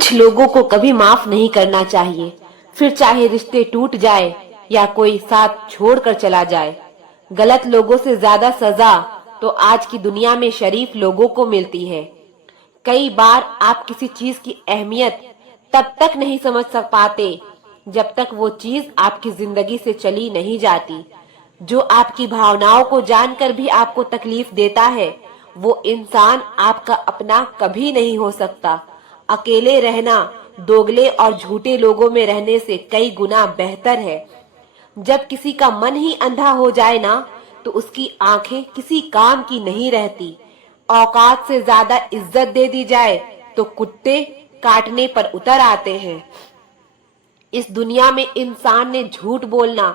कुछ लोगों को कभी माफ नहीं करना चाहिए, फिर चाहे रिश्ते टूट जाए या कोई साथ छोड़कर चला जाए। गलत लोगों से ज्यादा सजा तो आज की दुनिया में शरीफ लोगों को मिलती है। कई बार आप किसी चीज की अहमियत तब तक नहीं समझ पाते जब तक वो चीज आपकी जिंदगी से चली नहीं जाती। जो आपकी भावनाओं को जानकर भी आपको तकलीफ देता है, वो इंसान आपका अपना कभी नहीं हो सकता। अकेले रहना दोगले और झूठे लोगों में रहने से कई गुना बेहतर है। जब किसी का मन ही अंधा हो जाए ना, तो उसकी आंखें किसी काम की नहीं रहती। औकात से ज्यादा इज्जत दे दी जाए तो कुत्ते काटने पर उतर आते हैं। इस दुनिया में इंसान ने झूठ बोलना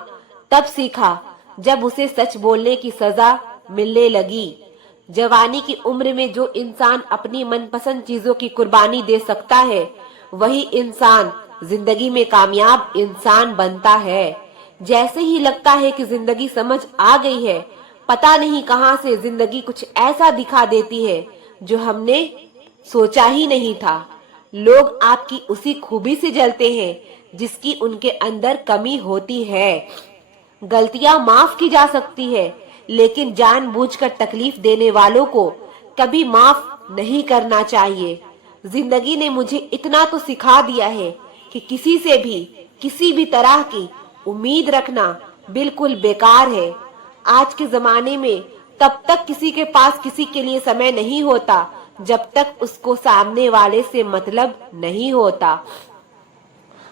तब सीखा जब उसे सच बोलने की सजा मिलने लगी। जवानी की उम्र में जो इंसान अपनी मनपसंद चीजों की कुर्बानी दे सकता है, वही इंसान जिंदगी में कामयाब इंसान बनता है। जैसे ही लगता है कि जिंदगी समझ आ गई है, पता नहीं कहां से जिंदगी कुछ ऐसा दिखा देती है जो हमने सोचा ही नहीं था। लोग आपकी उसी खूबी से जलते हैं जिसकी उनके अंदर कमी होती है। गलतियां माफ की जा सकती है, लेकिन जानबूझकर तकलीफ देने वालों को कभी माफ नहीं करना चाहिए। जिंदगी ने मुझे इतना तो सिखा दिया है कि किसी से भी किसी भी तरह की उम्मीद रखना बिल्कुल बेकार है। आज के जमाने में तब तक किसी के पास किसी के लिए समय नहीं होता जब तक उसको सामने वाले से मतलब नहीं होता।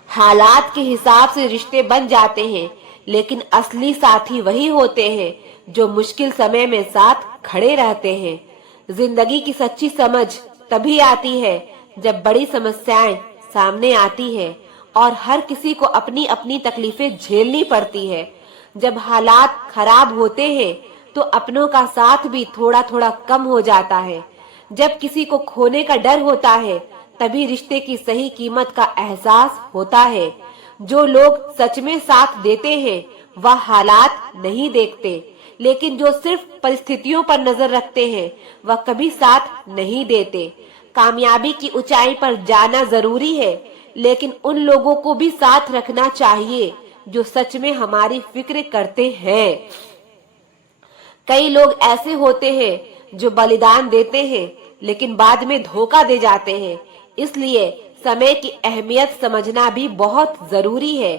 हालात के हिसाब से रिश्ते बन जाते हैं, लेकिन असली साथी वही होते हैं जो मुश्किल समय में साथ खड़े रहते हैं। जिंदगी की सच्ची समझ तभी आती है जब बड़ी समस्याएं सामने आती है और हर किसी को अपनी अपनी तकलीफें झेलनी पड़ती है। जब हालात खराब होते हैं तो अपनों का साथ भी थोड़ा थोड़ा कम हो जाता है। जब किसी को खोने का डर होता है, तभी रिश्ते की सही कीमत का एहसास होता है। जो लोग सच में साथ देते हैं वह हालात नहीं देखते, लेकिन जो सिर्फ परिस्थितियों पर नजर रखते हैं वह कभी साथ नहीं देते। कामयाबी की ऊंचाई पर जाना जरूरी है, लेकिन उन लोगों को भी साथ रखना चाहिए जो सच में हमारी फिक्र करते हैं। कई लोग ऐसे होते हैं जो बलिदान देते हैं लेकिन बाद में धोखा दे जाते हैं। इसलिए समय की अहमियत समझना भी बहुत जरूरी है,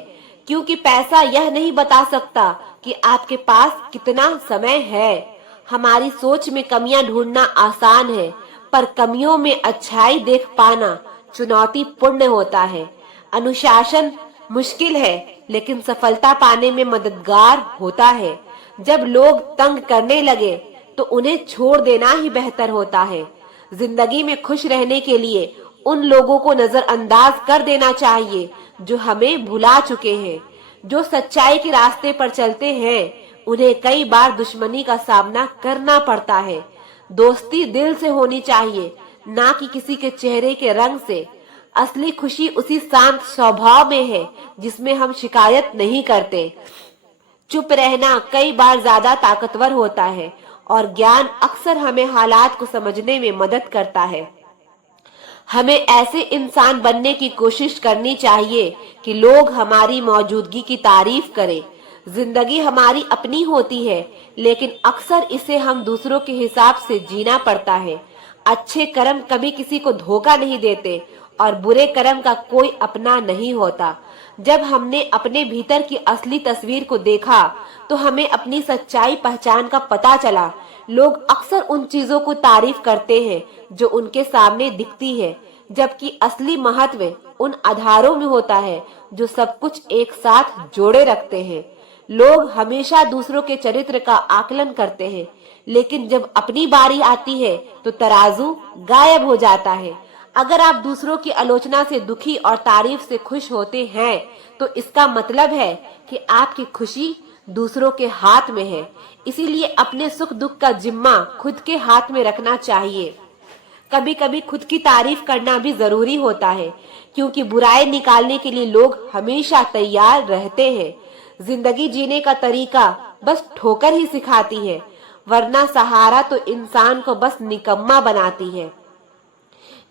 क्योंकि पैसा यह नहीं बता सकता कि आपके पास कितना समय है। हमारी सोच में कमियां ढूंढना आसान है, पर कमियों में अच्छाई देख पाना चुनौतीपूर्ण होता है। अनुशासन मुश्किल है, लेकिन सफलता पाने में मददगार होता है। जब लोग तंग करने लगे तो उन्हें छोड़ देना ही बेहतर होता है। जिंदगी में खुश रहने के लिए उन लोगों को नजरअंदाज कर देना चाहिए जो हमें भुला चुके हैं। जो सच्चाई के रास्ते पर चलते हैं उन्हें कई बार दुश्मनी का सामना करना पड़ता है। दोस्ती दिल से होनी चाहिए, ना कि किसी के चेहरे के रंग से। असली खुशी उसी शांत स्वभाव में है जिसमें हम शिकायत नहीं करते। चुप रहना कई बार ज्यादा ताकतवर होता है और ज्ञान अक्सर हमें हालात को समझने में मदद करता है। हमें ऐसे इंसान बनने की कोशिश करनी चाहिए कि लोग हमारी मौजूदगी की तारीफ करें। जिंदगी हमारी अपनी होती है, लेकिन अक्सर इसे हम दूसरों के हिसाब से जीना पड़ता है। अच्छे कर्म कभी किसी को धोखा नहीं देते और बुरे कर्म का कोई अपना नहीं होता। जब हमने अपने भीतर की असली तस्वीर को देखा तो हमें अपनी सच्चाई पहचान का पता चला। लोग अक्सर उन चीजों को तारीफ करते हैं जो उनके सामने दिखती है, जबकि असली महत्व उन आधारों में होता है जो सब कुछ एक साथ जोड़े रखते हैं। लोग हमेशा दूसरों के चरित्र का आकलन करते हैं, लेकिन जब अपनी बारी आती है तो तराजू गायब हो जाता है। अगर आप दूसरों की आलोचना से दुखी और तारीफ से खुश होते हैं, तो इसका मतलब है कि आपकी खुशी दूसरों के हाथ में है। इसीलिए अपने सुख दुख का जिम्मा खुद के हाथ में रखना चाहिए। कभी कभी खुद की तारीफ करना भी जरूरी होता है, क्योंकि बुराई निकालने के लिए लोग हमेशा तैयार रहते हैं। जिंदगी जीने का तरीका बस ठोकर ही सिखाती है, वरना सहारा तो इंसान को बस निकम्मा बनाती है।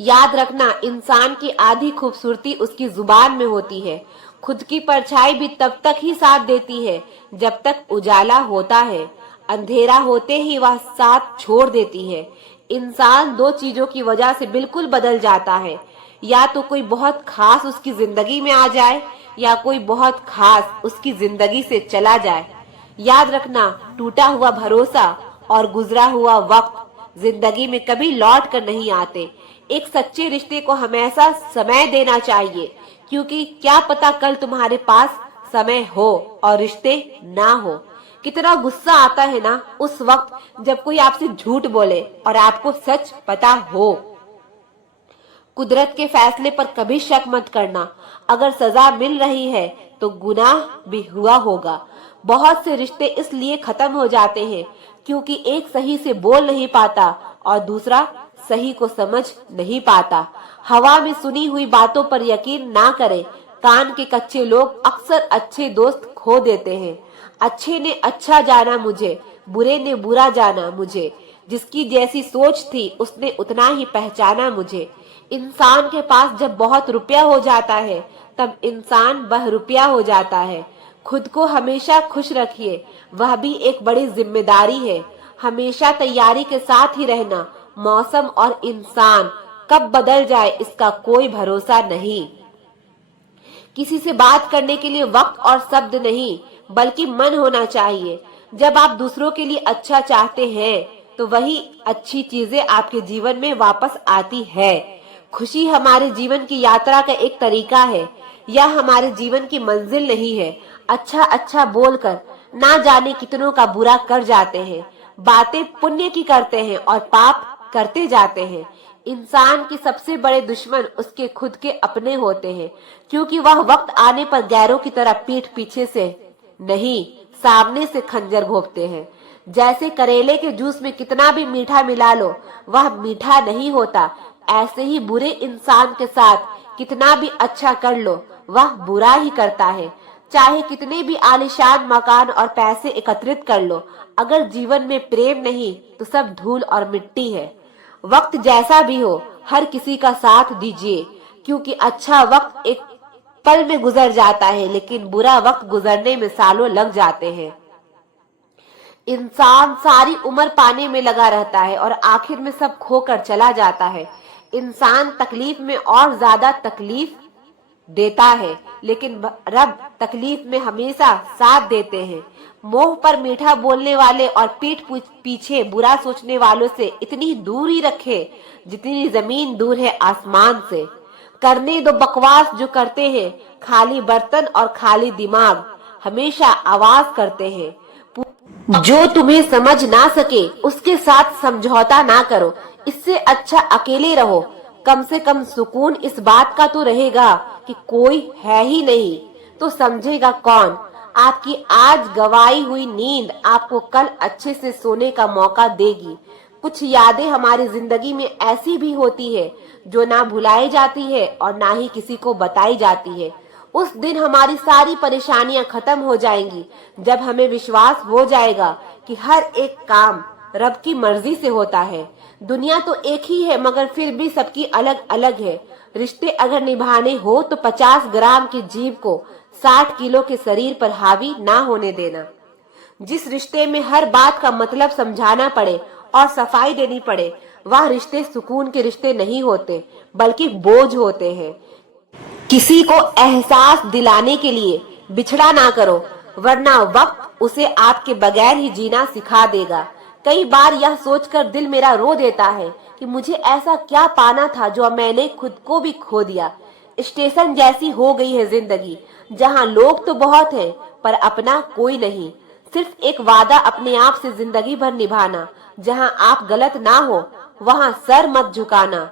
याद रखना, इंसान की आधी खूबसूरती उसकी जुबान में होती है। खुद की परछाई भी तब तक ही साथ देती है जब तक उजाला होता है। अंधेरा होते ही वह साथ छोड़ देती है। इंसान दो चीजों की वजह से बिल्कुल बदल जाता है, या तो कोई बहुत खास उसकी जिंदगी में आ जाए या कोई बहुत खास उसकी जिंदगी से चला जाए। याद रखना, टूटा हुआ भरोसा और गुजरा हुआ वक्त जिंदगी में कभी लौट कर नहीं आते। एक सच्चे रिश्ते को हमेशा समय देना चाहिए, क्योंकि क्या पता कल तुम्हारे पास समय हो और रिश्ते ना हो। कितना गुस्सा आता है ना उस वक्त जब कोई आपसे झूठ बोले और आपको सच पता हो। कुदरत के फैसले पर कभी शक मत करना। अगर सजा मिल रही है तो गुनाह भी हुआ होगा। बहुत से रिश्ते इसलिए खत्म हो जाते हैं क्योंकि एक सही से बोल नहीं पाता और दूसरा सही को समझ नहीं पाता। हवा में सुनी हुई बातों पर यकीन ना करें। कान के कच्चे लोग अक्सर अच्छे दोस्त खो देते हैं। अच्छे ने अच्छा जाना मुझे, बुरे ने बुरा जाना मुझे। जिसकी जैसी सोच थी उसने उतना ही पहचाना मुझे। इंसान के पास जब बहुत रुपया हो जाता है तब इंसान बहरूपिया हो जाता है। खुद को हमेशा खुश रखिए, वह भी एक बड़ी जिम्मेदारी है। हमेशा तैयारी के साथ ही रहना। मौसम और इंसान कब बदल जाए इसका कोई भरोसा नहीं। किसी से बात करने के लिए वक्त और शब्द नहीं बल्कि मन होना चाहिए। जब आप दूसरों के लिए अच्छा चाहते हैं तो वही अच्छी चीजें आपके जीवन में वापस आती है। खुशी हमारे जीवन की यात्रा का एक तरीका है, यह हमारे जीवन की मंजिल नहीं है। अच्छा अच्छा बोलकर ना जाने कितनों का बुरा कर जाते हैं। बातें पुण्य की करते हैं और पाप करते जाते हैं। इंसान के सबसे बड़े दुश्मन उसके खुद के अपने होते हैं, क्योंकि वह वक्त आने पर गैरों की तरह पीठ पीछे से नहीं सामने से खंजर घोंपते हैं। जैसे करेले के जूस में कितना भी मीठा मिला लो वह मीठा नहीं होता, ऐसे ही बुरे इंसान के साथ कितना भी अच्छा कर लो वह बुरा ही करता है। चाहे कितने भी आलीशान मकान और पैसे एकत्रित कर लो, अगर जीवन में प्रेम नहीं तो सब धूल और मिट्टी है। वक्त जैसा भी हो हर किसी का साथ दीजिए, क्योंकि अच्छा वक्त एक पल में गुजर जाता है लेकिन बुरा वक्त गुजरने में सालों लग जाते हैं। इंसान सारी उम्र पाने में लगा रहता है और आखिर में सब खोकर चला जाता है। इंसान तकलीफ में और ज्यादा तकलीफ देता है, लेकिन रब तकलीफ में हमेशा साथ देते हैं। मुंह पर मीठा बोलने वाले और पीठ पीछे बुरा सोचने वालों से इतनी दूरी रखे जितनी जमीन दूर है आसमान से। करने दो बकवास जो करते हैं, खाली बर्तन और खाली दिमाग हमेशा आवाज करते हैं। जो तुम्हें समझ ना सके उसके साथ समझौता ना करो, इससे अच्छा अकेले रहो। कम से कम सुकून इस बात का तो रहेगा कि कोई है ही नहीं, तो समझेगा कौन। आपकी आज गवाई हुई नींद आपको कल अच्छे से सोने का मौका देगी। कुछ यादें हमारी जिंदगी में ऐसी भी होती है जो ना भुलाई जाती है और ना ही किसी को बताई जाती है। उस दिन हमारी सारी परेशानियां खत्म हो जाएंगी जब हमें विश्वास हो जाएगा कि हर एक काम रब की मर्जी से होता है। दुनिया तो एक ही है मगर फिर भी सबकी अलग अलग है। रिश्ते अगर निभाने हो तो 50 ग्राम की जीभ को 60 किलो के शरीर पर हावी ना होने देना। जिस रिश्ते में हर बात का मतलब समझाना पड़े और सफाई देनी पड़े, वह रिश्ते सुकून के रिश्ते नहीं होते बल्कि बोझ होते हैं। किसी को एहसास दिलाने के लिए बिछड़ा ना करो, वरना वक्त उसे आपके बगैर ही जीना सिखा देगा। कई बार यह सोचकर दिल मेरा रो देता है कि मुझे ऐसा क्या पाना था जो मैंने खुद को भी खो दिया। स्टेशन जैसी हो गई है जिंदगी, जहाँ लोग तो बहुत हैं पर अपना कोई नहीं। सिर्फ एक वादा अपने आप से जिंदगी भर निभाना, जहाँ आप गलत ना हो वहाँ सर मत झुकाना।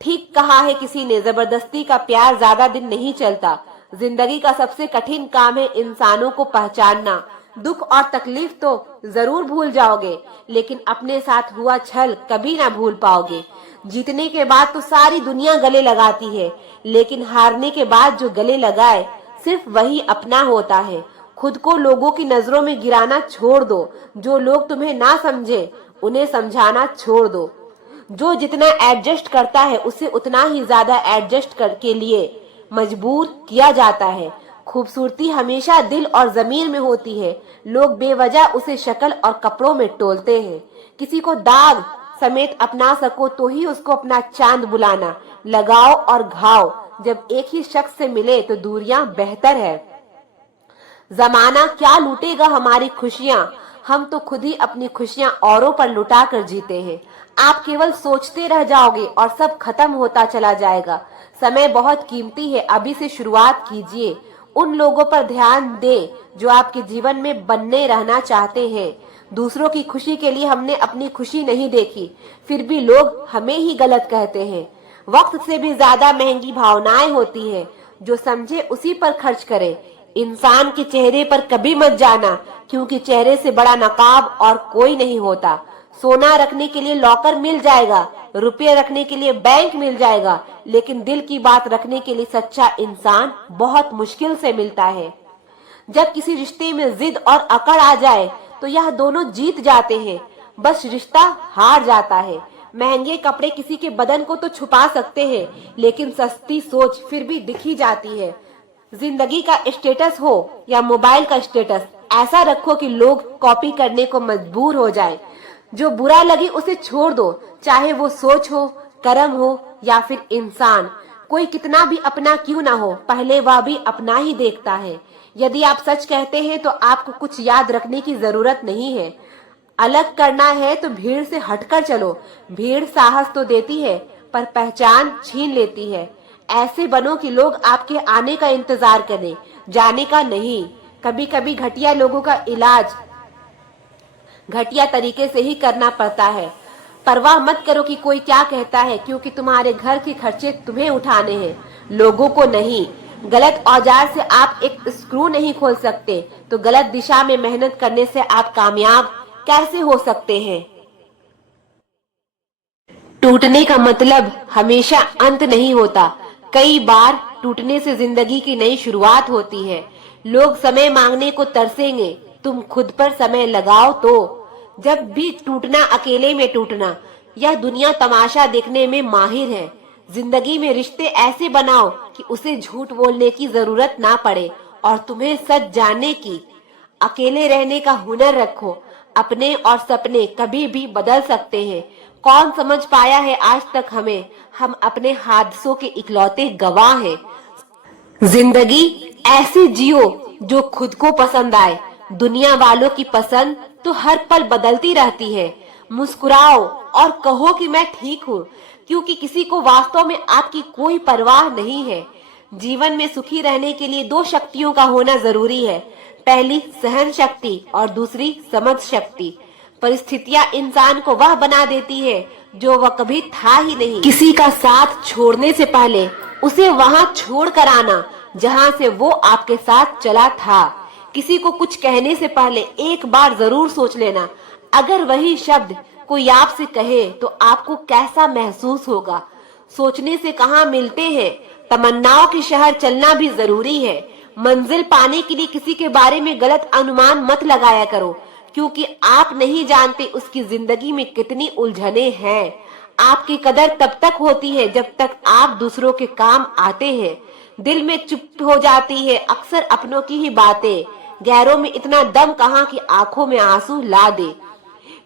ठीक कहा है किसी ने, जबरदस्ती का प्यार ज्यादा दिन नहीं चलता। जिंदगी का सबसे कठिन काम है इंसानों को पहचानना। दुख और तकलीफ तो जरूर भूल जाओगे, लेकिन अपने साथ हुआ छल कभी ना भूल पाओगे। जीतने के बाद तो सारी दुनिया गले लगाती है, लेकिन हारने के बाद जो गले लगाए सिर्फ वही अपना होता है। खुद को लोगों की नजरों में गिराना छोड़ दो। जो लोग तुम्हें ना समझे उन्हें समझाना छोड़ दो। जो जितना एडजस्ट करता है उसे उतना ही ज्यादा एडजस्ट करके लिए मजबूर किया जाता है। खूबसूरती हमेशा दिल और जमीर में होती है। लोग बेवजह उसे शक्ल और कपड़ों में तोलते हैं। किसी को दाग समेत अपना सको तो ही उसको अपना चांद बुलाना। लगाव और घाव जब एक ही शख्स से मिले तो दूरियां बेहतर है। जमाना क्या लूटेगा हमारी खुशियां, हम तो खुद ही अपनी खुशियां औरों पर लुटा कर जीते हैं। आप केवल सोचते रह जाओगे और सब खत्म होता चला जाएगा। समय बहुत कीमती है, अभी से शुरुआत कीजिए। उन लोगों पर ध्यान दें जो आपके जीवन में बनने रहना चाहते हैं। दूसरों की खुशी के लिए हमने अपनी खुशी नहीं देखी, फिर भी लोग हमें ही गलत कहते हैं। वक्त से भी ज्यादा महंगी भावनाएं होती है, जो समझे उसी पर खर्च करे। इंसान के चेहरे पर कभी मत जाना, क्योंकि चेहरे से बड़ा नकाब और कोई नहीं होता। सोना रखने के लिए लॉकर मिल जाएगा, रुपये रखने के लिए बैंक मिल जाएगा, लेकिन दिल की बात रखने के लिए सच्चा इंसान बहुत मुश्किल से मिलता है। जब किसी रिश्ते में जिद और अकड़ आ जाए तो यह दोनों जीत जाते हैं, बस रिश्ता हार जाता है। महंगे कपड़े किसी के बदन को तो छुपा सकते हैं, लेकिन सस्ती सोच फिर भी दिखी जाती है। जिंदगी का स्टेटस हो या मोबाइल का स्टेटस, ऐसा रखो कि लोग कॉपी करने को मजबूर हो जाए। जो बुरा लगे उसे छोड़ दो, चाहे वो सोच हो, कर्म हो या फिर इंसान। कोई कितना भी अपना क्यों ना हो, पहले वह भी अपना ही देखता है। यदि आप सच कहते हैं तो आपको कुछ याद रखने की जरूरत नहीं है। अलग करना है तो भीड़ से हटकर चलो। भीड़ साहस तो देती है पर पहचान छीन लेती है। ऐसे बनो कि लोग आपके आने का इंतजार करें, जाने का नहीं। कभी कभी घटिया लोगों का इलाज घटिया तरीके से ही करना पड़ता है। परवाह मत करो कि कोई क्या कहता है, क्योंकि तुम्हारे घर के खर्चे तुम्हें उठाने हैं, लोगों को नहीं। गलत औजार से आप एक स्क्रू नहीं खोल सकते, तो गलत दिशा में मेहनत करने से आप कामयाब कैसे हो सकते हैं। टूटने का मतलब हमेशा अंत नहीं होता, कई बार टूटने से जिंदगी की नई शुरुआत होती है। लोग समय मांगने को तरसेंगे, तुम खुद पर समय लगाओ तो। जब भी टूटना अकेले में टूटना, यह दुनिया तमाशा देखने में माहिर है। जिंदगी में रिश्ते ऐसे बनाओ कि उसे झूठ बोलने की जरूरत ना पड़े और तुम्हें सच जानने की। अकेले रहने का हुनर रखो, अपने और सपने कभी भी बदल सकते हैं। कौन समझ पाया है आज तक हमें, हम अपने हादसों के इकलौते गवाह हैं। जिंदगी ऐसे जियो जो खुद को पसंद आए, दुनिया वालों की पसंद तो हर पल बदलती रहती है। मुस्कुराओ और कहो कि मैं ठीक हूँ, क्योंकि किसी को वास्तव में आपकी कोई परवाह नहीं है। जीवन में सुखी रहने के लिए दो शक्तियों का होना जरूरी है, पहली सहन शक्ति और दूसरी समझ शक्ति। परिस्थितियां इंसान को वह बना देती है जो वह कभी था ही नहीं। किसी का साथ छोड़ने से पहले उसे वहां छोड़ कर आना जहां से वो आपके साथ चला था। किसी को कुछ कहने से पहले एक बार जरूर सोच लेना, अगर वही शब्द कोई आपसे कहे तो आपको कैसा महसूस होगा। सोचने से कहाँ मिलते हैं, तमन्नाओं के शहर चलना भी जरूरी है। मंजिल पाने के लिए किसी के बारे में गलत अनुमान मत लगाया करो, क्योंकि आप नहीं जानते उसकी जिंदगी में कितनी उलझने हैं। आपकी कदर तब तक होती है जब तक आप दूसरों के काम आते हैं। दिल में चुप हो जाती है अक्सर अपनों की ही बातें, गैरों में इतना दम कहाँ कि आंखों में आंसू ला दे।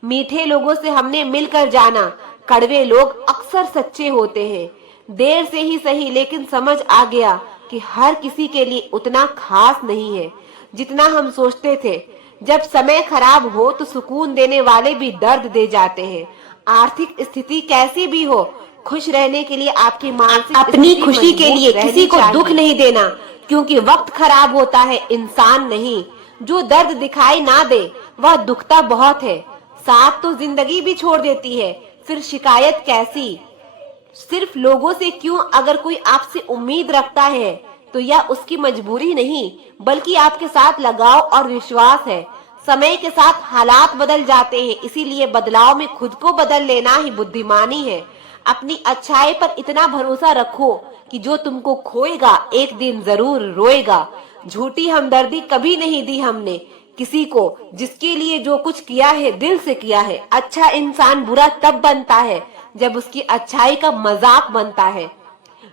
मीठे लोगों से हमने मिलकर जाना, कड़वे लोग अक्सर सच्चे होते हैं। देर से ही सही, लेकिन समझ आ गया कि हर किसी के लिए उतना खास नहीं है जितना हम सोचते थे। जब समय खराब हो तो सुकून देने वाले भी दर्द दे जाते हैं। आर्थिक स्थिति कैसी भी हो, खुश रहने के लिए आपकी मानसिक अपनी खुशी के लिए किसी को दुख नहीं देना, क्योंकि वक्त खराब होता है, इंसान नहीं। जो दर्द दिखाई ना दे वह दुखता बहुत है। साथ तो जिंदगी भी छोड़ देती है, फिर शिकायत कैसी। सिर्फ लोगों से क्यों, अगर कोई आपसे उम्मीद रखता है तो यह उसकी मजबूरी नहीं बल्कि आपके साथ लगाव और विश्वास है। समय के साथ हालात बदल जाते हैं, इसीलिए बदलाव में खुद को बदल लेना ही बुद्धिमानी है। अपनी अच्छाई पर इतना भरोसा रखो कि जो तुमको खोएगा एक दिन जरूर रोएगा। झूठी हमदर्दी कभी नहीं दी हमने किसी को, जिसके लिए जो कुछ किया है दिल से किया है। अच्छा इंसान बुरा तब बनता है जब उसकी अच्छाई का मजाक बनता है।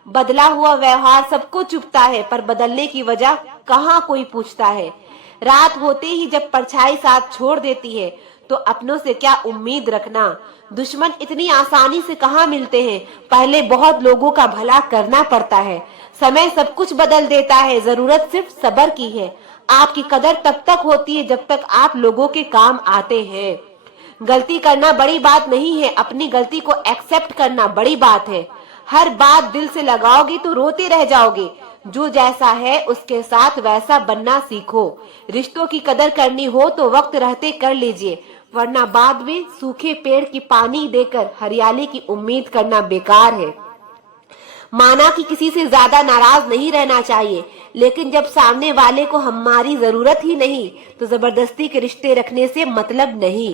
बदला हुआ व्यवहार सबको चुभता है, पर बदलने की वजह कहाँ कोई पूछता है। रात होते ही जब परछाई साथ छोड़ देती है, तो अपनों से क्या उम्मीद रखना। दुश्मन इतनी आसानी से कहाँ मिलते हैं, पहले बहुत लोगों का भला करना पड़ता है। समय सब कुछ बदल देता है, जरूरत सिर्फ सब्र की है। आपकी कदर तब तक होती है जब तक आप लोगों के काम आते हैं। गलती करना बड़ी बात नहीं है, अपनी गलती को एक्सेप्ट करना बड़ी बात है। हर बात दिल से लगाओगे तो रोते रह जाओगे। जो जैसा है उसके साथ वैसा बनना सीखो। रिश्तों की कदर करनी हो तो वक्त रहते कर लीजिए, वरना बाद में सूखे पेड़ की पानी देकर हरियाली की उम्मीद करना बेकार है। माना कि किसी से ज्यादा नाराज नहीं रहना चाहिए, लेकिन जब सामने वाले को हमारी जरूरत ही नहीं, तो जबरदस्ती के रिश्ते रखने से मतलब नहीं।